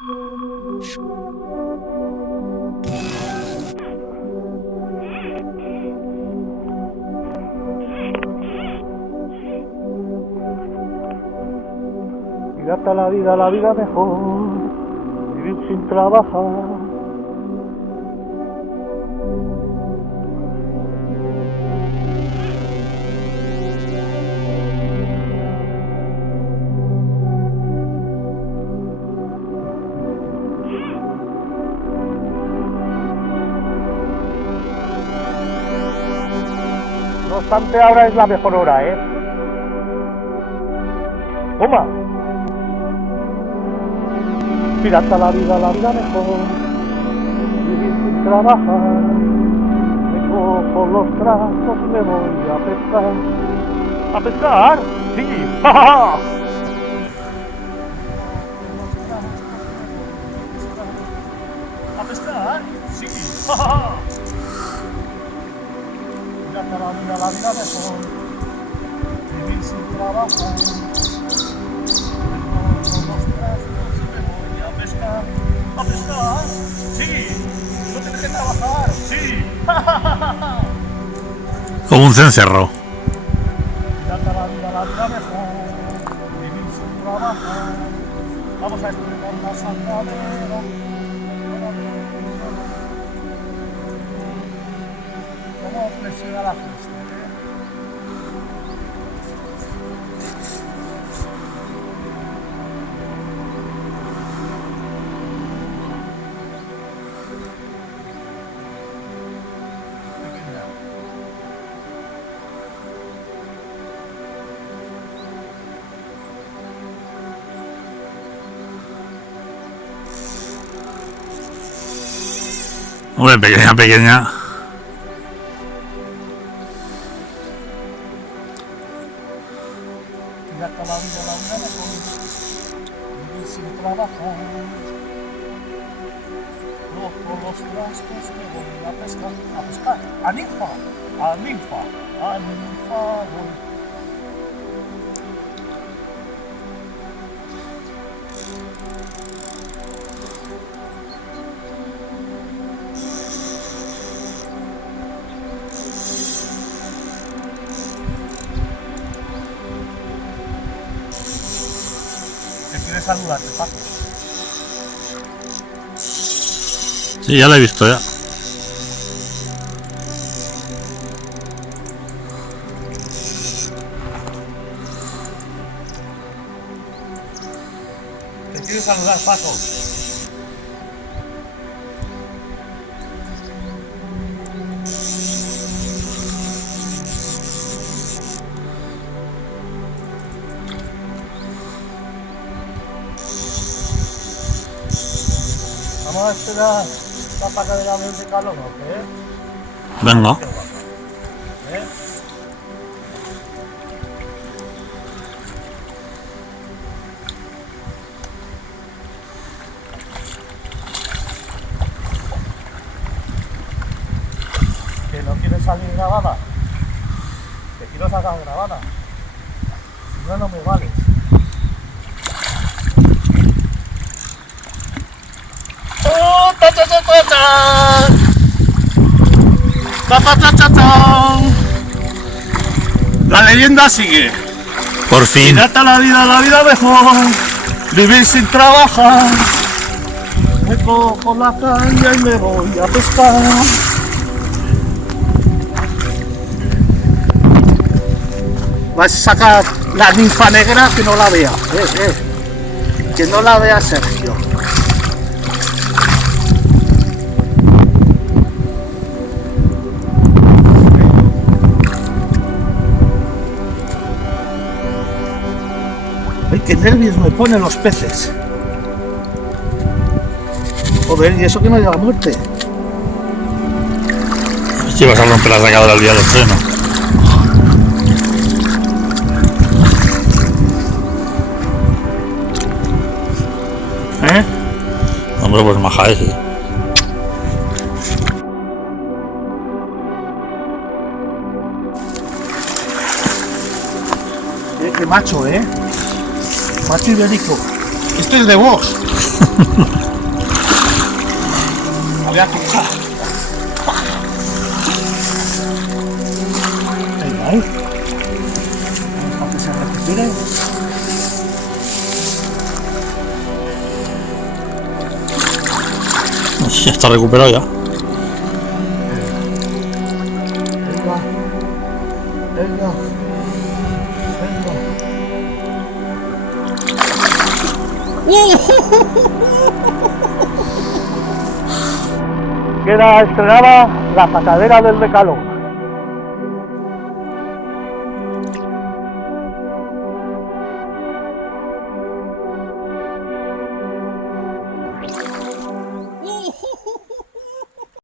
Pirata la vida mejor, vivir sin trabajar. No obstante, ahora es la mejor hora, ¿eh? ¡Toma! Pirata la vida mejor, vivir sin trabajar. Me cojo los brazos y me voy a pescar. ¿A pescar? ¡Sí! ¡Ja, ja, ja! ¿A pescar? ¡Sí! ¡Ja, ja, ja! Pirata la vida mejor, vivir sin trabajar. ¿A pescar? Sí. ¿No tienes que trabajar? Sí. Como un cencerro. Pirata la vida mejor, vivir sin trabajar. Vamos a estrenar la sacadera. ¿Cómo presiona la fiesta? Hombre, pequeña. Pirata la vida mejor, vivir sin trabajar. Cojo los trastos que voy a pescar. ¿A pescar? ¡A ninfa! Voy. ¿Quieres saludarte, Paco? Sí, ya la he visto ya. ¿Te quieres saludar, Paco? Vamos a esperar la paca de la vez de calor, ¿no? Venga. ¿Eh? ¿Que no quieres salir grabada? Te quiero sacar grabada. Si no, no me vales. ¡Oh! ¡Ta, ta, ta, ta, ta! ¡Ta, ta, ta, ta, ta! La leyenda sigue. Por fin. Pirata la vida mejor, vivir sin trabajar. Me cojo la caña y me voy a pescar. Vas a sacar la ninfa negra que no la vea. Que no la vea Sergio. Ay, qué nervios me ponen los peces. Joder, y eso que no llega a muerte. Si vas a romper la sacadora al día del estreno. ¿Eh? Hombre, pues maja ese. Qué macho, macho ibérico. Esto es de Vox. La voy a cruzar. Ahí. Para que se respire. Ya está recuperado ya. Venga. Venga. Queda estrenada la sacadera del Decalo.